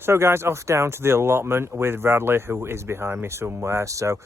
So guys, off down to the allotment with Radley, who is behind me somewhere. So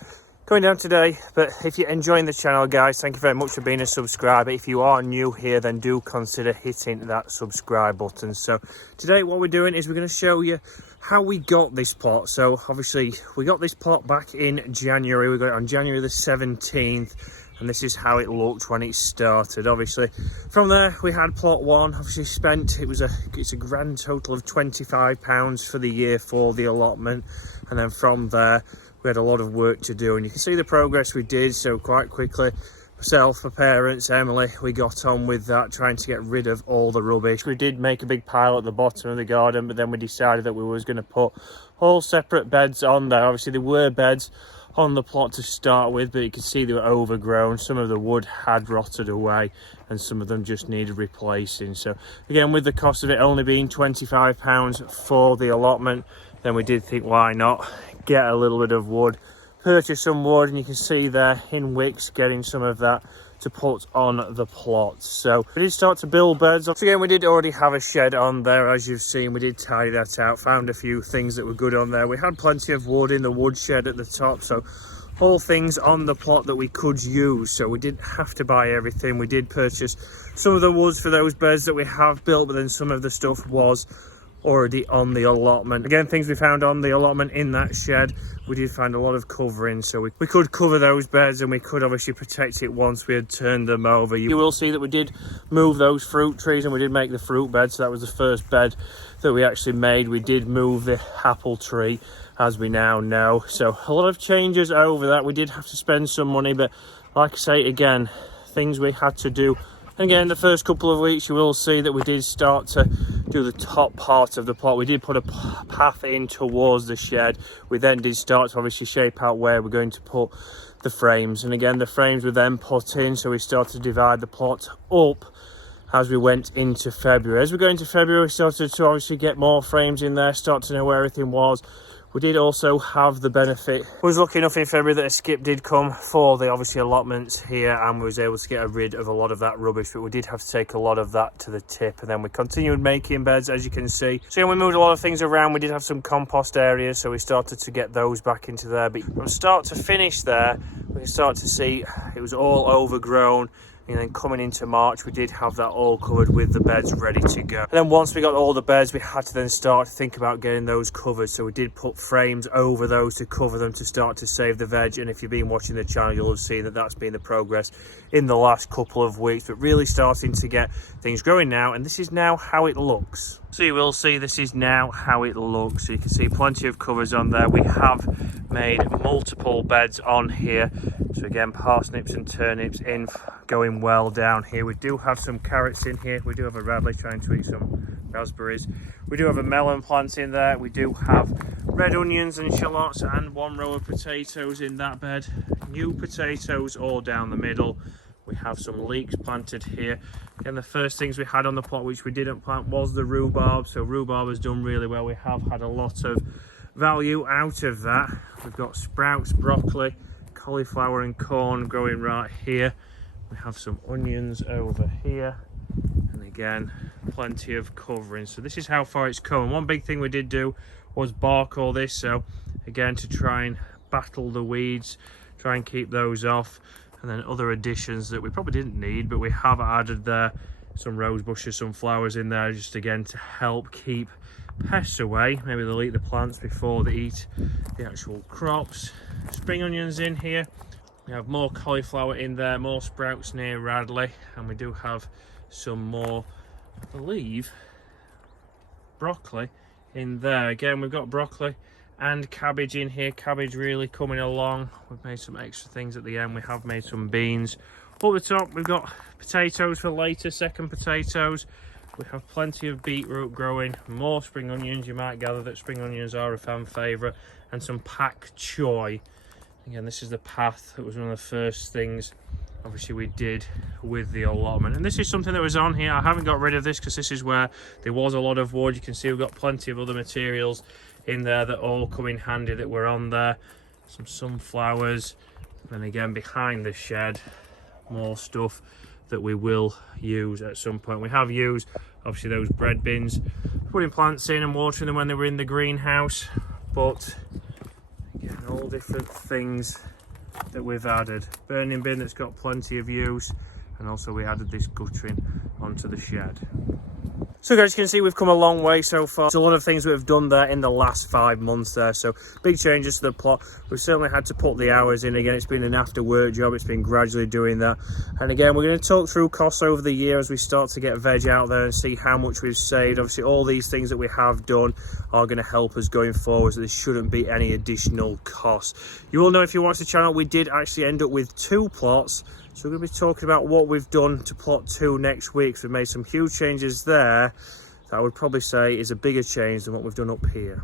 going down today, but if you're enjoying the channel guys, thank you very much for being a subscriber. If you are new here, then do consider hitting that subscribe button. So today what we're doing is we're going to show you how we got this plot. So obviously we got this plot back in January. We got it on January the 17th. And this is how it looked when it started. Obviously from there we had plot one. Obviously spent, it's a grand total of £25 for the year for the allotment, and then from there we had a lot of work to do, and you can see the progress we did. So quite quickly, myself, my parents, Emily, we got on with that, trying to get rid of all the rubbish. We did make a big pile at the bottom of the garden, but then we decided that we was going to put all separate beds on there. Obviously there were beds on the plot to start with, but you can see they were overgrown. Some of the wood had rotted away and some of them just needed replacing. So again, with the cost of it only being £25 for the allotment, then we did think, why not get a little bit of wood, purchase some wood, and you can see there in wicks getting some of that to put on the plot. So we did start to build beds. So again, we did already have a shed on there, as you've seen. We did tidy that out, found a few things that were good on there. We had plenty of wood in the wood shed at the top, so all things on the plot that we could use, so we didn't have to buy everything. We did purchase some of the woods for those beds that we have built, but then some of the stuff was already on the allotment. Again, things we found on the allotment in that shed, we did find a lot of covering, so we could cover those beds, and we could obviously protect it once we had turned them over. You will see that we did move those fruit trees, and we did make the fruit bed. So that was the first bed that we actually made. We did move the apple tree, as we now know. So a lot of changes over that. We did have to spend some money, but like I say, again, things we had to do. And again, the first couple of weeks, you will see that we did start to do the top part of the plot. We did put a path in towards the shed. We then did start to obviously shape out where we're going to put the frames. And again, the frames were then put in, so we started to divide the plot up as we went into February. As we go into February, we started to obviously get more frames in there, start to know where everything was. We did also have the benefit, we was lucky enough in February that a skip did come for the obviously allotments here, and we was able to get rid of a lot of that rubbish, but we did have to take a lot of that to the tip. And then we continued making beds, as you can see. So yeah, we moved a lot of things around. We did have some compost areas, so we started to get those back into there. But from start to finish there, we can start to see it was all overgrown. And then coming into March, we did have that all covered with the beds ready to go. And then once we got all the beds, we had to then start to think about getting those covered. So we did put frames over those to cover them, to start to save the veg. And if you've been watching the channel, you'll have seen that that's been the progress in the last couple of weeks, but really starting to get things growing now. And this is now how it looks. So you will see this is now how it looks. So you can see plenty of covers on there. We have made multiple beds on here. So again, parsnips and turnips in going well down here. We do have some carrots in here. We do have a Radley trying to eat some raspberries. We do have a melon plant in there. We do have red onions and shallots and one row of potatoes in that bed. New potatoes all down the middle. We have some leeks planted here. And the first things we had on the plot, which we didn't plant, was the rhubarb. So rhubarb has done really well. We have had a lot of value out of that. We've got sprouts, broccoli, cauliflower and corn growing right here. We have some onions over here, and again, plenty of covering. So this is how far it's come. One big thing we did do was bark all this, so again, to try and battle the weeds, try and keep those off. And then other additions that we probably didn't need, but we have added there some rose bushes, some flowers in there, just again to help keep pests away. Maybe they'll eat the plants before they eat the actual crops. Spring onions in here. We have more cauliflower in there, more sprouts near Radley, and we do have some more, I believe, broccoli in there. Again, we've got broccoli and cabbage in here. Cabbage really coming along. We've made some extra things at the end. We have made some beans. Up the top, we've got potatoes for later, second potatoes. We have plenty of beetroot growing, more spring onions. You might gather that spring onions are a fan favourite, and some pak choy. Again, this is the path that was one of the first things obviously we did with the allotment, and this is something that was on here. I haven't got rid of this because this is where there was a lot of wood. You can see we've got plenty of other materials in there that all come in handy that were on there. Some sunflowers, and again behind the shed, more stuff that we will use at some point. We have used obviously those bread bins putting plants in and watering them when they were in the greenhouse. But again, all different things that we've added. Burning bin that's got plenty of use, and also we added this guttering onto the shed. So guys, you can see we've come a long way so far. There's a lot of things we've done there in the last 5 months there, so big changes to the plot. We've certainly had to put the hours in. Again, it's been an after work job, it's been gradually doing that. And again, we're going to talk through costs over the year as we start to get veg out there and see how much we've saved. Obviously, all these things that we have done are going to help us going forward, so there shouldn't be any additional costs. You will know if you watch the channel, we did actually end up with 2 plots. So we're going to be talking about what we've done to plot 2 next week. So we've made some huge changes there that I would probably say is a bigger change than what we've done up here.